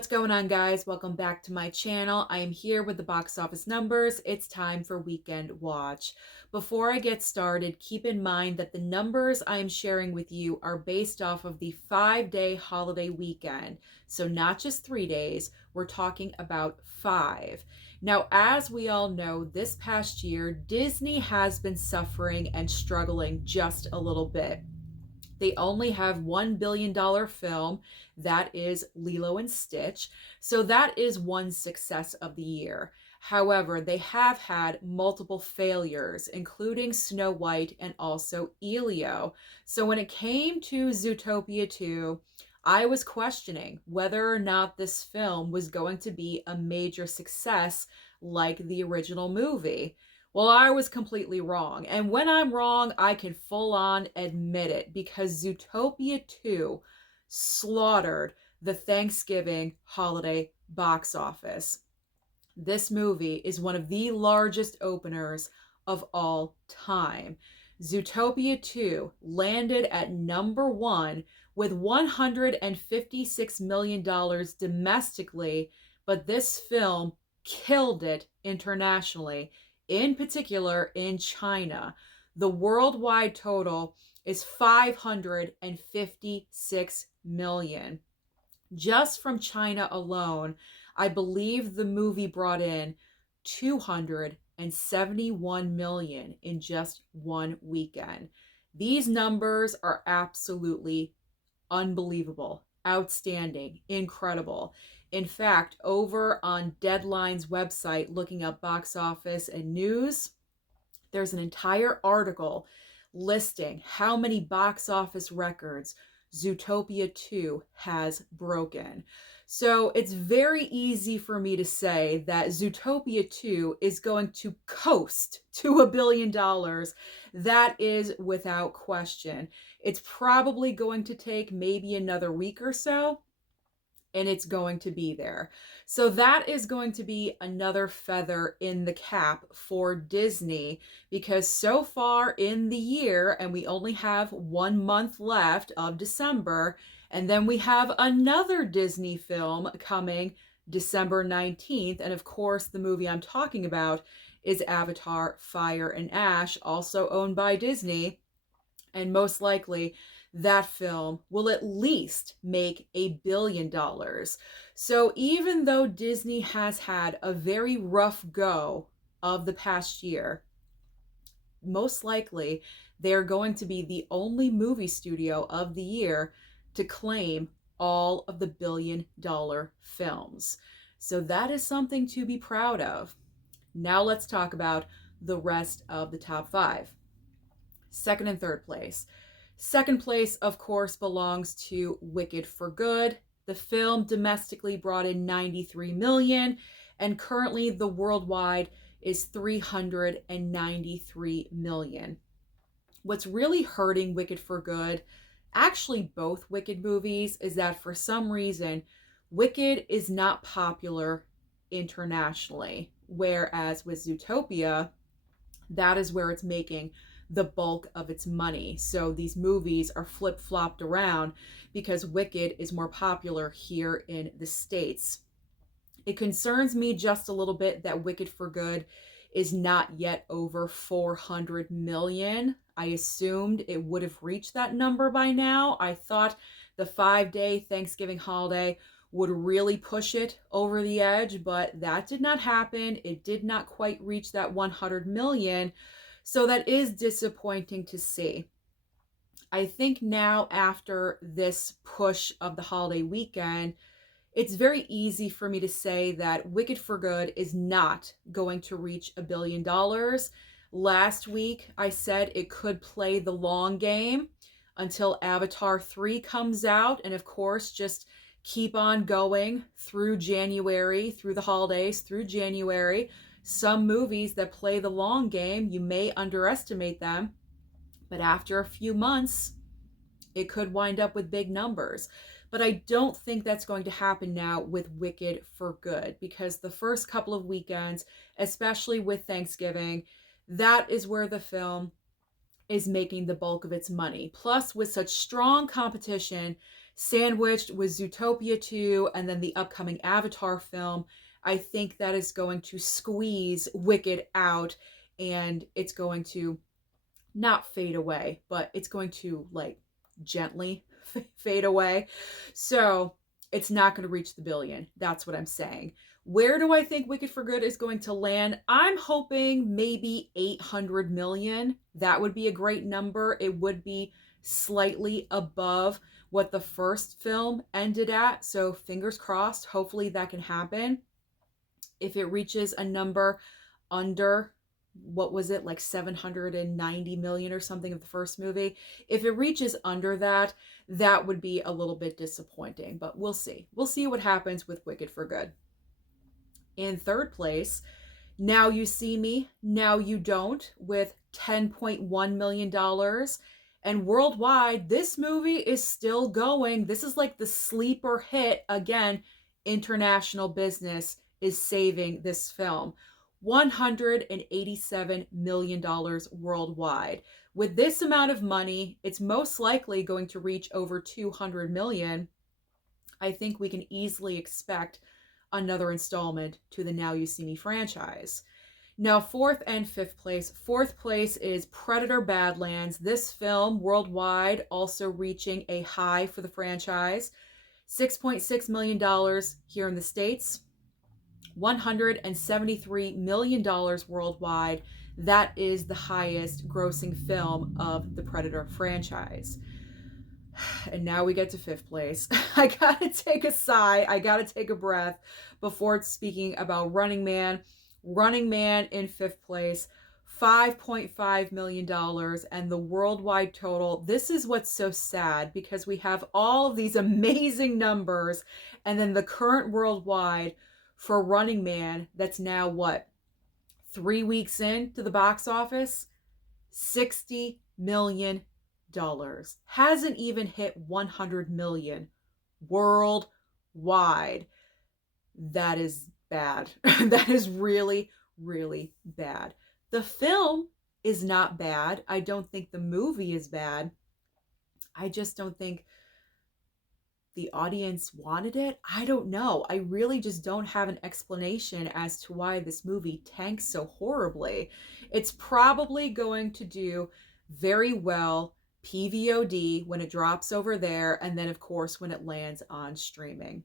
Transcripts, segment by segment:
What's going on, guys? Welcome back to my channel. I am here with the box office numbers. It's time for Weekend Watch. Before I get started, keep in mind that the numbers I am sharing with you are based off of the 5-day holiday weekend. So not just 3 days, we're talking about 5. Now, as we all know, this past year, Disney has been suffering and struggling just a little bit. They only have $1 billion film. That is Lilo and Stitch. So that is one success of the year. However, they have had multiple failures, including Snow White and also Elio. So when it came to Zootopia 2, I was questioning whether or not this film was going to be a major success like the original movie. Well, I was completely wrong. And when I'm wrong, I can full on admit it because Zootopia 2 slaughtered the Thanksgiving holiday box office. This movie is one of the largest openers of all time. Zootopia 2 landed at number 1 with $156 million domestically, but this film killed it internationally, in particular in China. The worldwide total is 556 million. Just from China alone, I believe the movie brought in 271 million in just one weekend. These numbers are absolutely unbelievable, outstanding, incredible. In fact, over on Deadline's website, looking up box office and news, there's an entire article listing how many box office records Zootopia 2 has broken. So it's very easy for me to say that Zootopia 2 is going to coast to $1 billion. That is without question. It's probably going to take maybe another week or so, and it's going to be there. So that is going to be another feather in the cap for Disney, because so far in the year, and we only have 1 month left of December, and then we have another Disney film coming December 19th. And of course, the movie I'm talking about is Avatar Fire and Ash, also owned by Disney. And most likely that film will at least make $1 billion. So even though Disney has had a very rough go of the past year, most likely they're going to be the only movie studio of the year to claim all of the $1 billion films. So that is something to be proud of. Now let's talk about the rest of the top 5. Second and third place. Second place, of course, belongs to Wicked for Good. The film domestically brought in 93 million, and currently the worldwide is 393 million. What's really hurting Wicked for Good, actually both Wicked movies, is that for some reason, Wicked is not popular internationally, whereas with Zootopia, that is where it's making the bulk of its money. So these movies are flip-flopped around because Wicked is more popular here in the States. It concerns me just a little bit that Wicked for Good is not yet over 400 million. I assumed it would have reached that number by now. I thought the 5-day Thanksgiving holiday would really push it over the edge, but that did not happen. It did not quite reach that 100 million. So that is disappointing to see. I think now, after this push of the holiday weekend, it's very easy for me to say that Wicked for Good is not going to reach $1 billion. Last week, I said it could play the long game until Avatar 3 comes out, and of course, just keep on going through January, through the holidays, through January. Some movies that play the long game, you may underestimate them, but after a few months, it could wind up with big numbers. But I don't think that's going to happen now with Wicked for Good, because the first couple of weekends, especially with Thanksgiving, that is where the film is making the bulk of its money. Plus, with such strong competition, sandwiched with Zootopia 2 and then the upcoming Avatar film, I think that is going to squeeze Wicked out, and it's going to not fade away, but it's going to like gently fade away. So it's not going to reach the billion. That's what I'm saying. Where do I think Wicked for Good is going to land? I'm hoping maybe 800 million. That would be a great number. It would be slightly above what the first film ended at. So fingers crossed. Hopefully that can happen. If it reaches a number under, what was it, like 790 million or something of the first movie, if it reaches under that, that would be a little bit disappointing, but we'll see what happens with Wicked for Good. In third place, Now You See Me, Now You Don't, with $10.1 million. And worldwide, this movie is still going. This is like the sleeper hit. Again, international business is saving this film. $187 million worldwide. With this amount of money, it's most likely going to reach over 200 million. I think we can easily expect another installment to the Now You See Me franchise. Now, fourth and fifth place. Fourth place is Predator Badlands. This film worldwide also reaching a high for the franchise. $6.6 million here in the States. $173 million worldwide. That is the highest grossing film of the Predator franchise. And now we get to fifth place. I gotta take a sigh. I gotta take a breath before speaking about Running Man. Running Man in fifth place, $5.5 million, and the worldwide total. This is what's so sad, because we have all of these amazing numbers, and then the current worldwide for Running Man, that's now what, 3 weeks into the box office, $60 million. Hasn't even hit 100 million worldwide. That is bad. That is really, really bad. The film is not bad. I don't think the movie is bad. I just don't think the audience wanted it. I don't know. I really just don't have an explanation as to why this movie tanks so horribly. It's probably going to do very well PVOD when it drops over there, and then of course when it lands on streaming.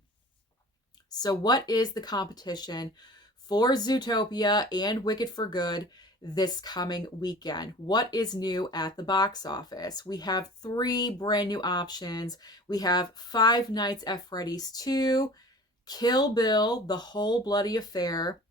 So what is the competition for Zootopia and Wicked for Good this coming weekend? What is new at the box office? We have 3 brand new options. We have Five Nights at Freddy's 2, Kill Bill, The Whole Bloody Affair.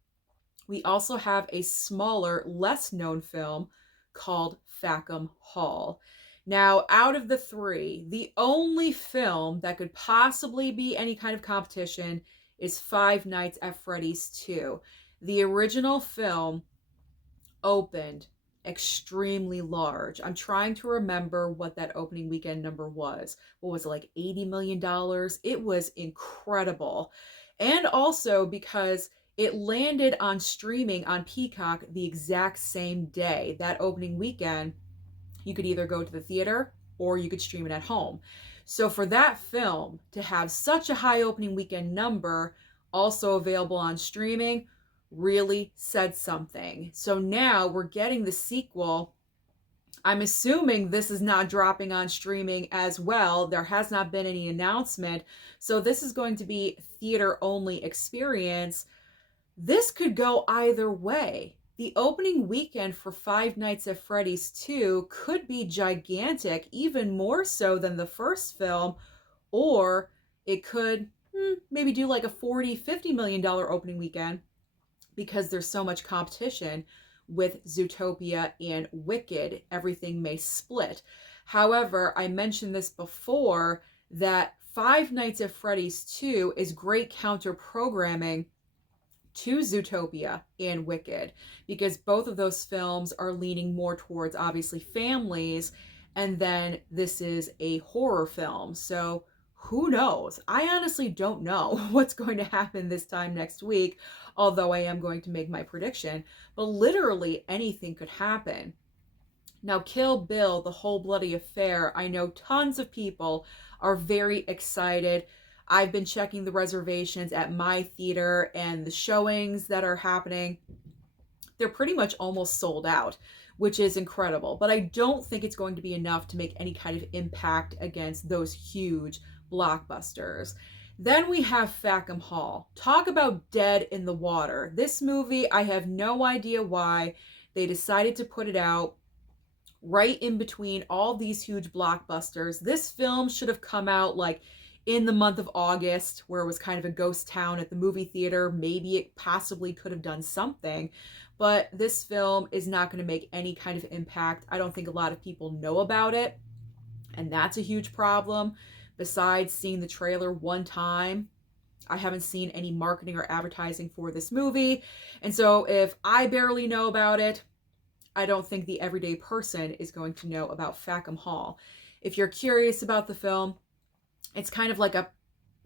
We also have a smaller, less known film called Fackham Hall. Now, out of the 3, the only film that could possibly be any kind of competition is Five Nights at Freddy's 2. The original film opened extremely large. I'm trying to remember what that opening weekend number was. What was it, like $80 million? It was incredible. And also because it landed on streaming on Peacock the exact same day. That opening weekend, you could either go to the theater or you could stream it at home. So for that film to have such a high opening weekend number, also available on streaming, really said something. So now we're getting the sequel. I'm assuming this is not dropping on streaming as well. There has not been any announcement. So this is going to be theater only experience. This could go either way. The opening weekend for Five Nights at Freddy's 2 could be gigantic, even more so than the first film, or it could maybe do like a $40-50 million opening weekend, because there's so much competition with Zootopia and Wicked. Everything may split. However, I mentioned this before, that Five Nights at Freddy's 2 is great counter programming to Zootopia and Wicked, because both of those films are leaning more towards obviously families, and then this is a horror film. So who knows? I honestly don't know what's going to happen this time next week, although I am going to make my prediction, but literally anything could happen. Now, Kill Bill, The Whole Bloody Affair, I know tons of people are very excited. I've been checking the reservations at my theater, and the showings that are happening, they're pretty much almost sold out, which is incredible. But I don't think it's going to be enough to make any kind of impact against those huge blockbusters. Then we have Fackham Hall. Talk about dead in the water. This movie, I have no idea why they decided to put it out right in between all these huge blockbusters. This film should have come out like in the month of August, where it was kind of a ghost town at the movie theater. Maybe it possibly could have done something, but this film is not going to make any kind of impact. I don't think a lot of people know about it, and that's a huge problem. Besides seeing the trailer one time, I haven't seen any marketing or advertising for this movie. And so if I barely know about it, I don't think the everyday person is going to know about Fackham Hall. If you're curious about the film, it's kind of like a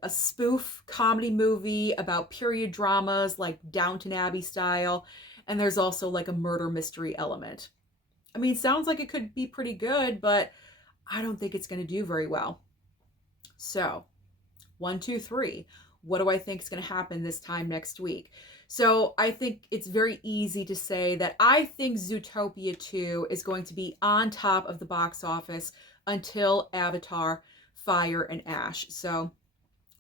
spoof comedy movie about period dramas like Downton Abbey style. And there's also like a murder mystery element. I mean, sounds like it could be pretty good, but I don't think it's going to do very well. So, 1, 2, 3. What do I think is going to happen this time next week? So I think it's very easy to say that I think Zootopia 2 is going to be on top of the box office until Avatar, Fire and Ash. So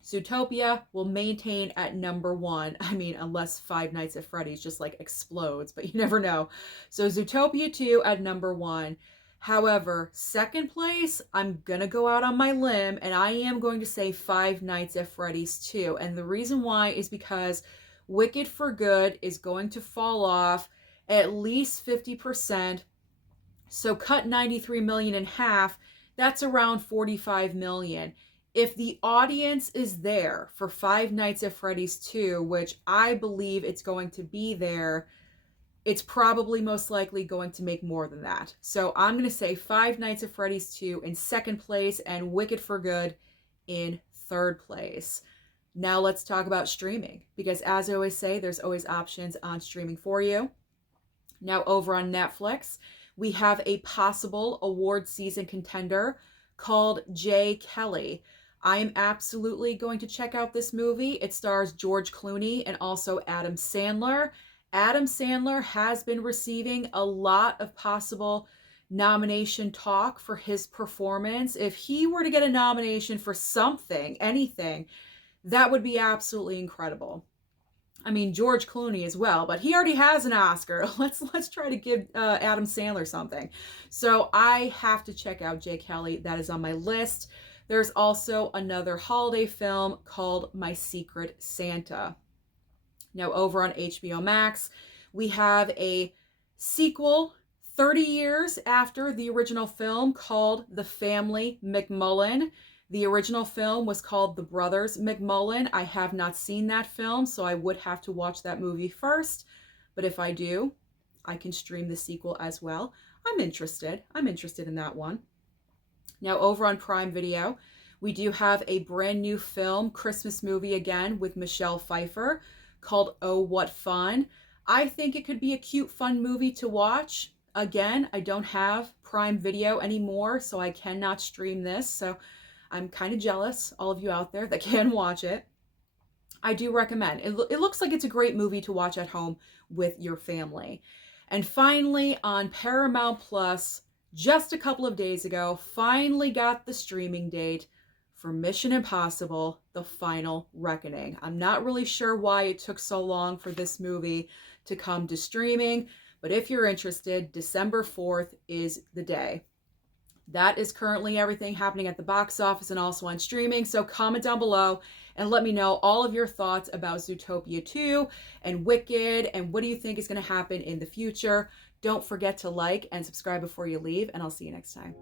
Zootopia will maintain at number 1. I mean, unless Five Nights at Freddy's just like explodes, but you never know. So Zootopia 2 at number 1. However, second place, I'm going to go out on my limb, and I am going to say Five Nights at Freddy's 2. And the reason why is because Wicked for Good is going to fall off at least 50%. So cut 93 million in half, that's around 45 million. If the audience is there for Five Nights at Freddy's 2, which I believe it's going to be there, it's probably most likely going to make more than that. So I'm going to say Five Nights at Freddy's 2 in second place and Wicked for Good in third place. Now let's talk about streaming, because as I always say, there's always options on streaming for you. Now over on Netflix, we have a possible award season contender called J. Kelly. I am absolutely going to check out this movie. It stars George Clooney and also Adam Sandler. Adam Sandler has been receiving a lot of possible nomination talk for his performance. If he were to get a nomination for something, anything, that would be absolutely incredible. I mean, George Clooney as well, but he already has an Oscar. Let's try to give Adam Sandler something. So I have to check out J. Kelly. That is on my list. There's also another holiday film called My Secret Santa. Now over on HBO Max, we have a sequel 30 years after the original film called The Family McMullen. The original film was called The Brothers McMullen. I have not seen that film, so I would have to watch that movie first. But if I do, I can stream the sequel as well. I'm interested in that one. Now over on Prime Video, we do have a brand new film, Christmas movie again, with Michelle Pfeiffer, called Oh What Fun. I think it could be a cute, fun movie to watch. Again, I don't have Prime Video anymore, so I cannot stream this. So I'm kind of jealous, all of you out there that can watch it. I do recommend. It looks like it's a great movie to watch at home with your family. And finally, on Paramount Plus, just a couple of days ago, finally got the streaming date for Mission Impossible: The Final Reckoning. I'm not really sure why it took so long for this movie to come to streaming, but if you're interested, December 4th is the day. That is currently everything happening at the box office and also on streaming. So comment down below and let me know all of your thoughts about Zootopia 2 and Wicked, and what do you think is going to happen in the future. Don't forget to like and subscribe before you leave, and I'll see you next time.